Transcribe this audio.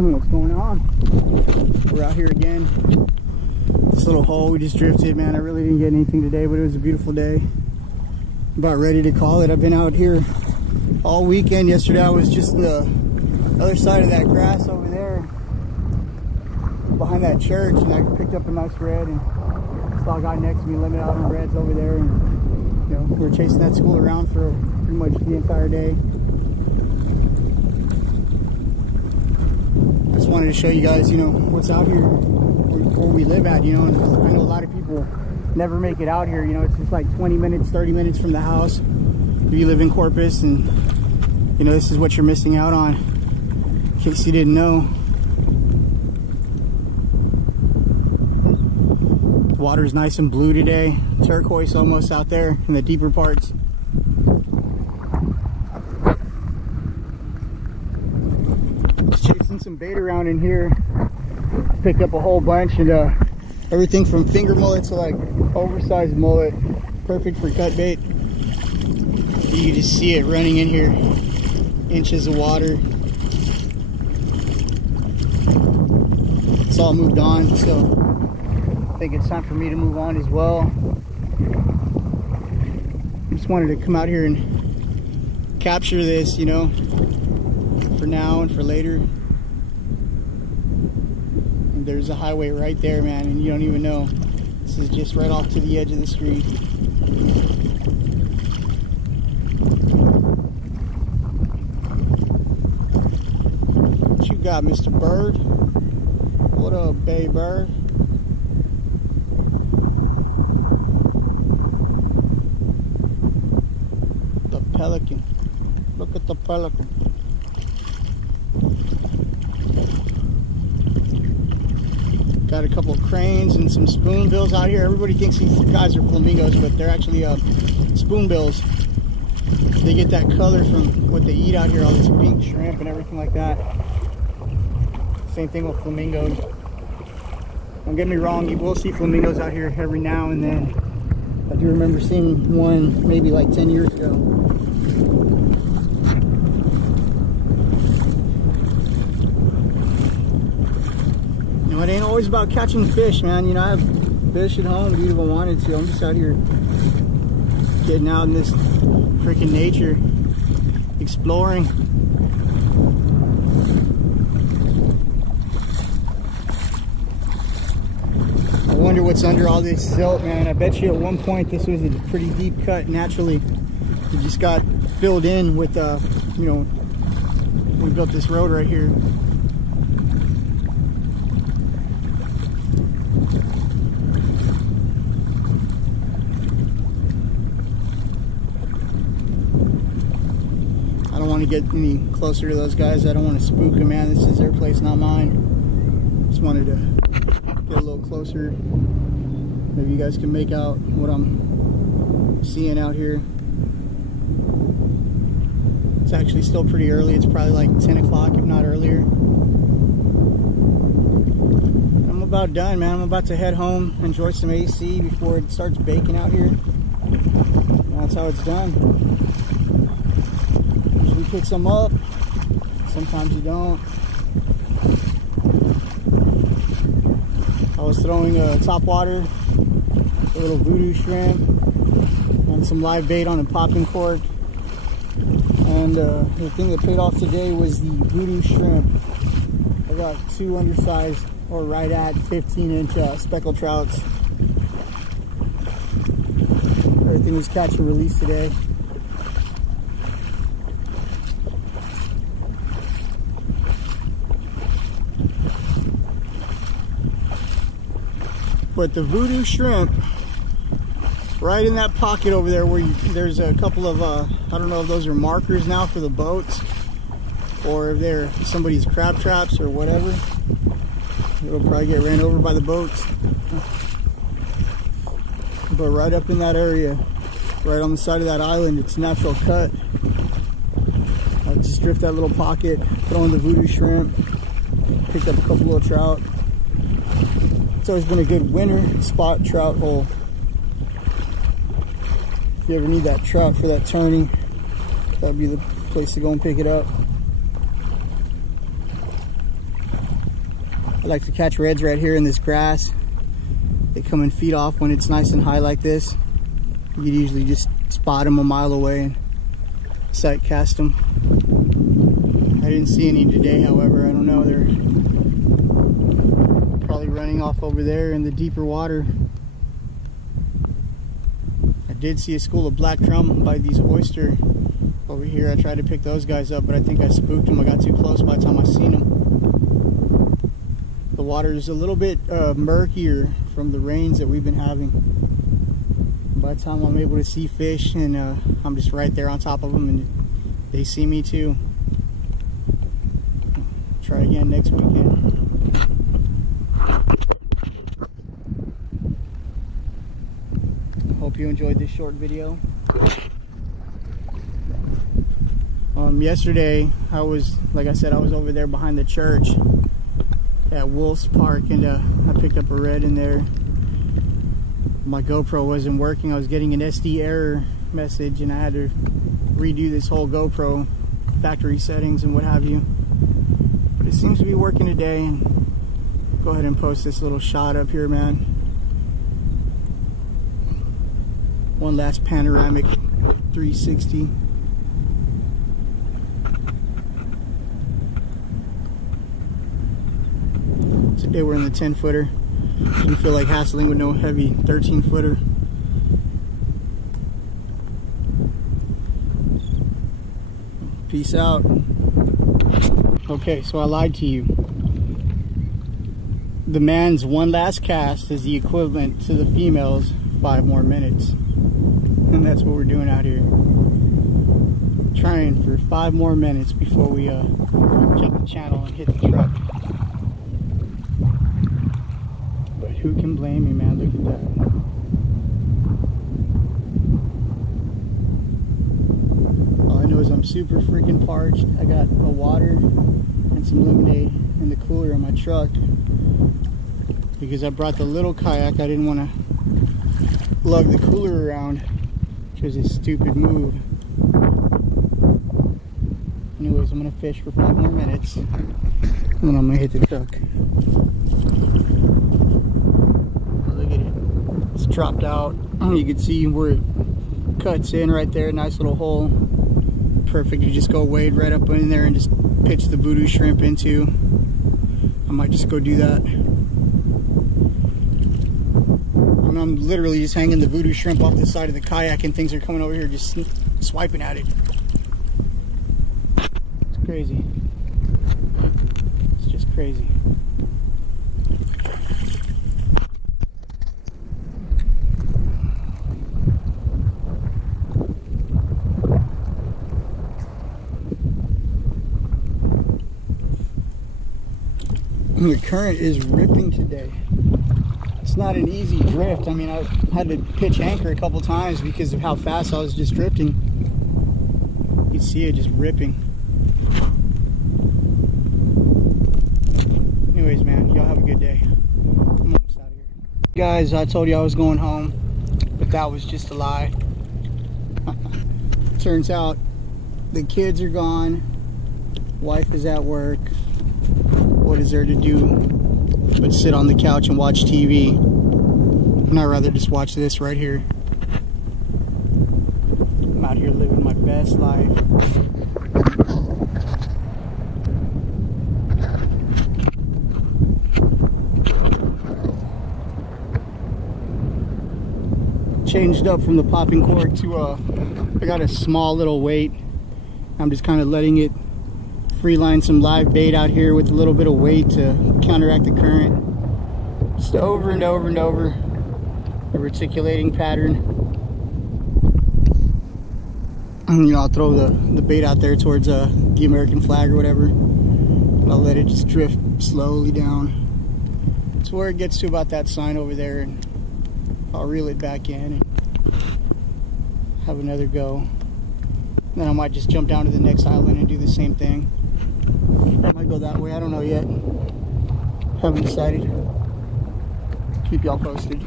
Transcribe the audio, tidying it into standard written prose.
What's going on? We're out here again. This little hole we just drifted, man. I really didn't get anything today, but it was a beautiful day. About ready to call it. I've been out here all weekend. Yesterday I was just on the other side of that grass over there behind that church, and I picked up a nice red and saw a guy next to me limit out on reds over there, and you know, we were chasing that school around for pretty much the entire day. I just wanted to show you guys, you know, what's out here where we live at, you know. And I know a lot of people never make it out here, you know. It's just like 20 minutes, 30 minutes from the house if you live in Corpus, and you know, this is what you're missing out on, in case you didn't know. Water's nice and blue today, turquoise almost out there in the deeper parts. Just chasing some bait around in here. Picked up a whole bunch, and everything from finger mullet to like oversized mullet, perfect for cut bait. You can just see it running in here, inches of water. It's all moved on, so I think it's time for me to move on as well. Just wanted to come out here and capture this, you know, for now and for later. And there's a highway right there, man, and you don't even know. This is just right off to the edge of the street. What you got, Mr. Bird? What up, Bay Bird? Pelican. Look at the pelican. Got a couple of cranes and some spoonbills out here. Everybody thinks these guys are flamingos, but they're actually spoonbills. They get that color from what they eat out here, all this pink shrimp and everything like that. Same thing with flamingos. Don't get me wrong, you will see flamingos out here every now and then. I do remember seeing one maybe like 10 years ago. You know, it ain't always about catching fish, man. You know, I have fish at home to eat if I wanted to. I'm just out here getting out in this freaking nature, exploring. I wonder what's under all this silt, man. I bet you at one point this was a pretty deep cut naturally. It just got filled in with, you know, we built this road right here. I don't want to get any closer to those guys. I don't want to spook them, man. This is their place, not mine. Just wanted to get a little closer. Maybe you guys can make out what I'm seeing out here. It's actually still pretty early. It's probably like 10 o'clock, if not earlier. I'm about done, man. I'm about to head home, enjoy some AC before it starts baking out here. That's how it's done. Usually pick some up. Sometimes you don't. I was throwing a topwater, a little voodoo shrimp, and some live bait on a popping cork. And the thing that paid off today was the voodoo shrimp. I got two undersized, or right at 15-inch speckled trouts. Everything was catch and release today. But the voodoo shrimp, right in that pocket over there where there's a couple of, I don't know if those are markers now for the boats, or if they're somebody's crab traps or whatever. It'll probably get ran over by the boats. But right up in that area, right on the side of that island, it's natural cut. I just drift that little pocket, throw in the voodoo shrimp, picked up a couple little trout. It's always been a good winter spot trout hole. If you ever need that trout for that turning, that'd be the place to go and pick it up. like to catch reds right here in this grass. They come and feed off when it's nice and high like this. You can usually just spot them a mile away and sight cast them. I didn't see any today, however. I don't know, they're probably running off over there in the deeper water. I did see a school of black drum by these oyster over here. I tried to pick those guys up, but I think I spooked them. I got too close by the time I seen them. The water is a little bit murkier from the rains that we've been having. By the time I'm able to see fish, and I'm just right there on top of them, and they see me too. Try again next weekend. Hope you enjoyed this short video. Yesterday, like I said, I was over there behind the church at Wolf's Park, and I picked up a red in there. My GoPro wasn't working. I was getting an SD error message, and I had to redo this whole GoPro factory settings and what have you. But it seems to be working today, and go ahead and post this little shot up here, man. One last panoramic 360. Today we're in the 10-footer. Didn't feel like hassling with no heavy 13-footer. Peace out. Okay, so I lied to you. The man's one last cast is the equivalent to the female's 5 more minutes. And that's what we're doing out here. Trying for 5 more minutes before we jump the channel and hit the truck. But who can blame me, man? Look at that. All I know is I'm super freaking parched. I got a water and some lemonade in the cooler in my truck because I brought the little kayak. I didn't want to lug the cooler around, which was a stupid move. Anyways, I'm gonna fish for 5 more minutes and then I'm gonna hit the truck. Look at it. It's dropped out. You can see where it cuts in right there. Nice little hole. Perfect. You just go wade right up in there and just pitch the voodoo shrimp into. I might just go do that. I'm literally just hanging the voodoo shrimp off the side of the kayak, and things are coming over here just swiping at it. It's crazy. It's just crazy. The current is ripping today. It's not an easy drift. I mean, I had to pitch anchor a couple times because of how fast I was just drifting. You can see it just ripping. Anyways, man, y'all have a good day. I'm almost out of here. Guys, I told you I was going home, but that was just a lie. Turns out the kids are gone. Wife is at work. What is there to do but sit on the couch and watch TV? And I'd rather just watch this right here. I'm out here living my best life. Changed up from the popping cork to I got a small little weight. I'm just kind of letting it free line some live bait out here with a little bit of weight to counteract the current. Just over and over and over, a reticulating pattern. And, you know, I'll throw the bait out there towards the American flag or whatever, and I'll let it just drift slowly down to where it gets to about that sign over there, and I'll reel it back in and have another go. Then I might just jump down to the next island and do the same thing. I might go that way, I don't know yet. Haven't decided. Keep y'all posted.